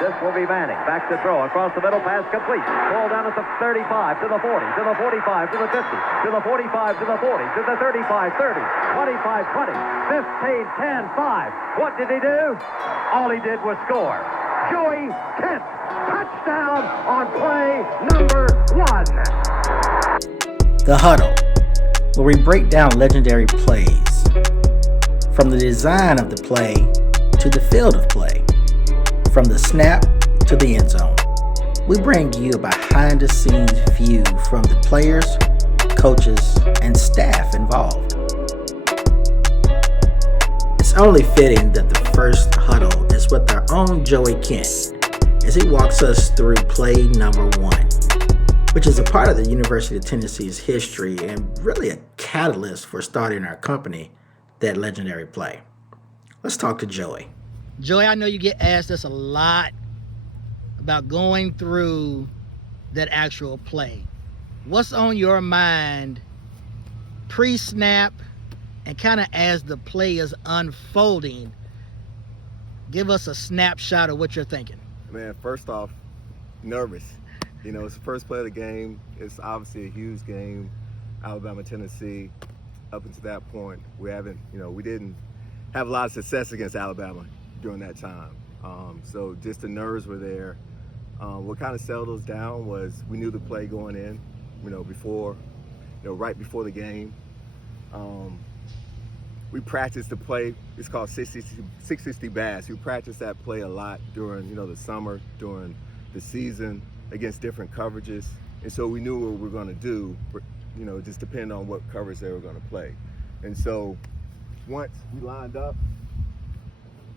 This will be Manning. Back to throw. Across the middle. Pass complete. Ball down at the 35, to the 40, to the 45, to the 50, to the 45, to the 40, to the 35, 30, 25, 20, 15, 10, 5. What did he do? All he did was score. Joey Kent. Touchdown on play number 1. The Huddle, where we break down legendary plays, from the design of the play to the field of play, from the snap to the end zone. We bring you a behind-the-scenes view from the players, coaches, and staff involved. It's only fitting that the first huddle is with our own Joey Kent as he walks us through play number 1, which is a part of the University of Tennessee's history and really a catalyst for starting our company, that legendary play. Let's talk to Joey. Joey, I know you get asked this a lot about going through that actual play. What's on your mind pre-snap and kind of as the play is unfolding? Give us a snapshot of what you're thinking. Man, first off, nervous. You know, it's the first play of the game. It's obviously a huge game, Alabama, Tennessee. Up until that point, we didn't have a lot of success against Alabama during that time. So just the nerves were there. What kind of settled us down was we knew the play going in, right before the game. We practiced the play. It's called 660 bass. We practiced that play a lot during, the summer, during the season, against different coverages. And so we knew what we were going to do, just depending on what coverage they were going to play. And so once we lined up,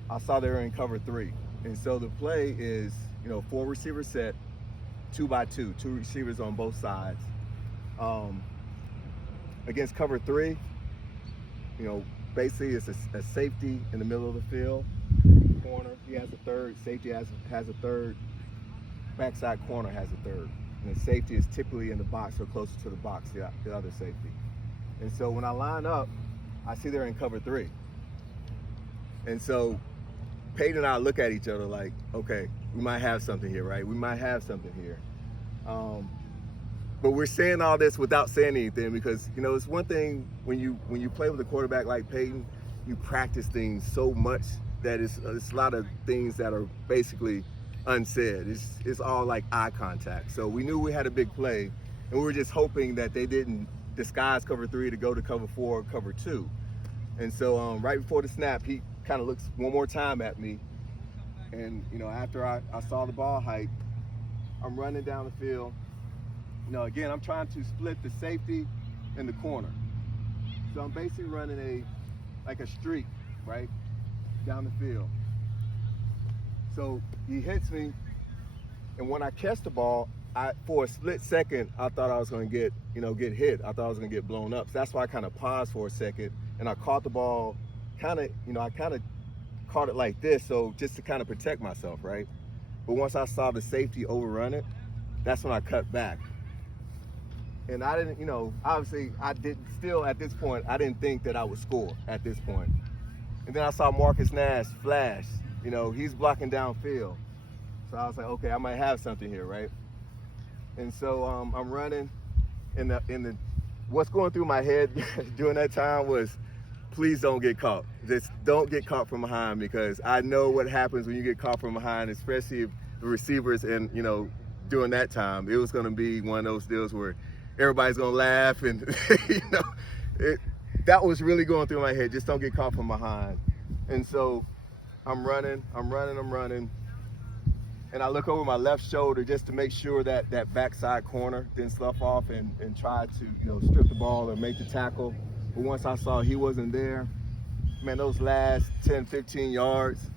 I saw they were in cover 3. And so the play is, 4 receiver set, 2x2, 2 receivers on both sides. Against cover 3, basically it's a safety in the middle of the field. Corner, he has a third. Safety has a third. Backside corner has a third. And the safety is typically in the box or closer to the box, the other safety. And so when I line up, I see they're in cover 3. And so Peyton and I look at each other like, okay, we might have something here, right? We might have something here. But we're saying all this without saying anything because, it's one thing when you play with a quarterback like Peyton, you practice things so much that it's a lot of things that are basically unsaid. It's all like eye contact. So we knew we had a big play, and we were just hoping that they didn't disguise cover 3 to go to cover 4 or cover 2. And so right before the snap, he kind of looks one more time at me. And, after I saw the ball hike, I'm running down the field. Again, I'm trying to split the safety and the corner. So I'm basically running a streak, right, down the field. So he hits me, and when I catch the ball, for a split second, I thought I was going to get hit. I thought I was going to get blown up. So that's why I kind of paused for a second, and I caught the ball I kind of caught it like this, so just to kind of protect myself, right? But once I saw the safety overrun it, that's when I cut back. And I didn't, obviously at this point, I didn't think that I would score at this point. And then I saw Marcus Nash flash, he's blocking downfield. So I was like, okay, I might have something here, right? And so I'm running, and what's going through my head during that time was, please don't get caught. Just don't get caught from behind, because I know what happens when you get caught from behind, especially if the receivers and, during that time, it was going to be one of those deals where everybody's going to laugh and, that was really going through my head. Just don't get caught from behind. And so I'm running, and I look over my left shoulder just to make sure that that backside corner didn't slough off and try to, strip the ball or make the tackle. But once I saw he wasn't there, man, those last 10, 15 yards,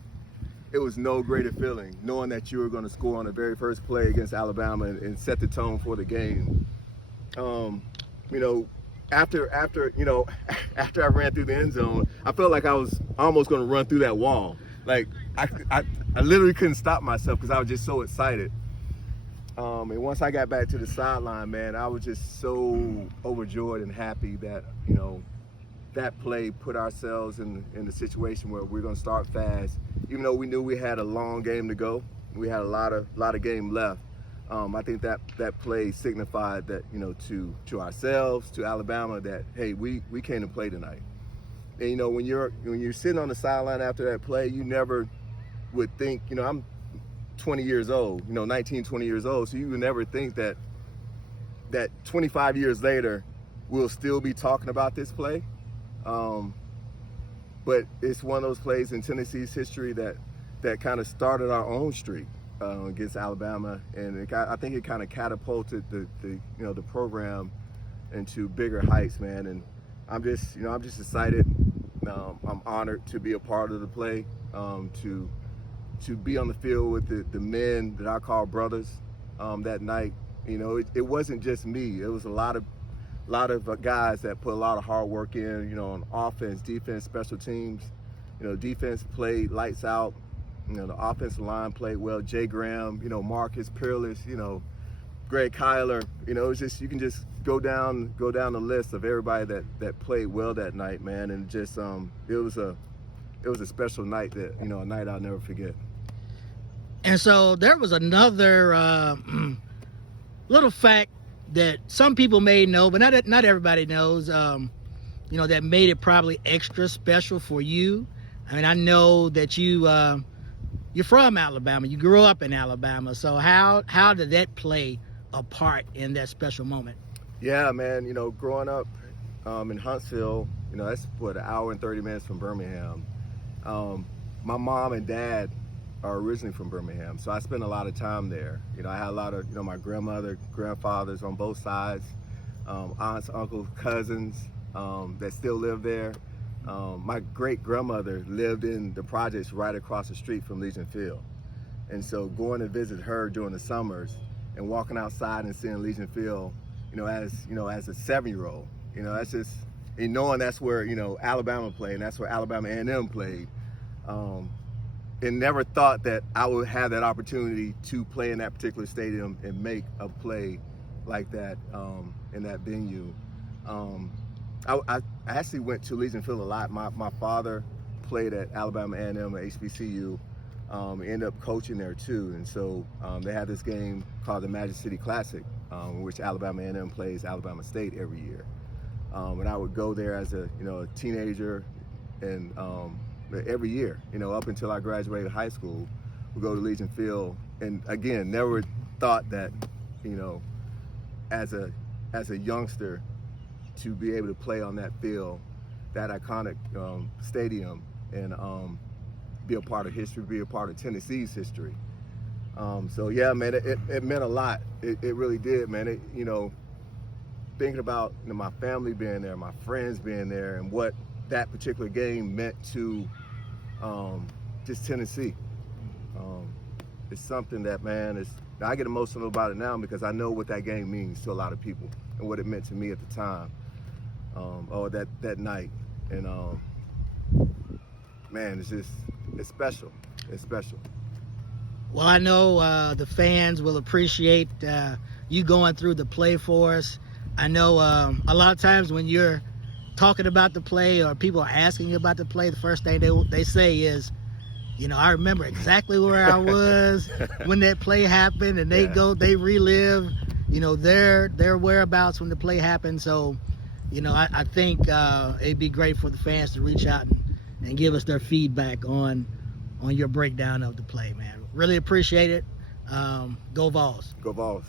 it was no greater feeling knowing that you were going to score on the very first play against Alabama and set the tone for the game. After I ran through the end zone, I felt like I was almost going to run through that wall. Like I literally couldn't stop myself because I was just so excited. And once I got back to the sideline, man, I was just so overjoyed and happy that, that play put ourselves in the situation where we're going to start fast. Even though we knew we had a long game to go, We had a lot of game left. I think that play signified that, you know, to ourselves, to Alabama, that hey, we came to play tonight. And you know, when you're sitting on the sideline after that play, you never would think, you know, I'm 20 years old, you know, 19, 20 years old, so you would never think that 25 years later we'll still be talking about this play. But it's one of those plays in Tennessee's history that kind of started our own streak against Alabama, and I think it kind of catapulted the program into bigger heights, man. And I'm just excited. I'm honored to be a part of the play, to be on the field with the men that I call brothers that night. You know, it wasn't just me. It was a lot of guys that put a lot of hard work in, you know, on offense, defense, special teams. You know, defense played lights out. You know, the offensive line played well. Jay Graham, you know, Marcus Peerless, you know, Greg Kyler. You know, it's just, you can just go down the list of everybody that played well that night, man. And just it was a special night, that, you know, a night I'll never forget. And so there was another little fact that some people may know, but not everybody knows, you know, that made it probably extra special for you. I mean, I know that you're from Alabama. You grew up in Alabama. So how did that play a part in that special moment? Yeah, man, you know, growing up in Huntsville, you know, that's what, an hour and 30 minutes from Birmingham. My mom and dad are originally from Birmingham, so I spent a lot of time there. You know, I had a lot of, you know, my grandfathers on both sides, aunts, uncles, cousins that still live there. My great-grandmother lived in the projects right across the street from Legion Field. And so going to visit her during the summers and walking outside and seeing Legion Field, you know, as a 7-year-old, you know, that's just, and knowing that's where, you know, Alabama played, and that's where Alabama A&M played, and never thought that I would have that opportunity to play in that particular stadium and make a play like that in that venue. I actually went to Legion Field a lot. My father played at Alabama A&M at HBCU, ended up coaching there too. And so they have this game called the Magic City Classic, in which Alabama A&M plays Alabama State every year. And I would go there as a teenager, and every year, you know, up until I graduated high school, we go to Legion Field. And again, never thought that, you know, as a youngster, to be able to play on that field, that iconic stadium, and be a part of history, be a part of Tennessee's history. So yeah, man, it meant a lot. It really did, man. You know, thinking about, you know, my family being there, my friends being there, and what that particular game meant to just Tennessee. It's something that, man, I get emotional about it now because I know what that game means to a lot of people and what it meant to me at the time, or that night. And man, it's special. It's special. Well, I know the fans will appreciate you going through the play for us. I know a lot of times when you're talking about the play, or people are asking you about the play, the first thing they say is, you know, I remember exactly where I was when that play happened, and they relive, you know, their whereabouts when the play happened. So, you know, I think it'd be great for the fans to reach out and give us their feedback on your breakdown of the play, man. Really appreciate it. Go Vols. Go Vols.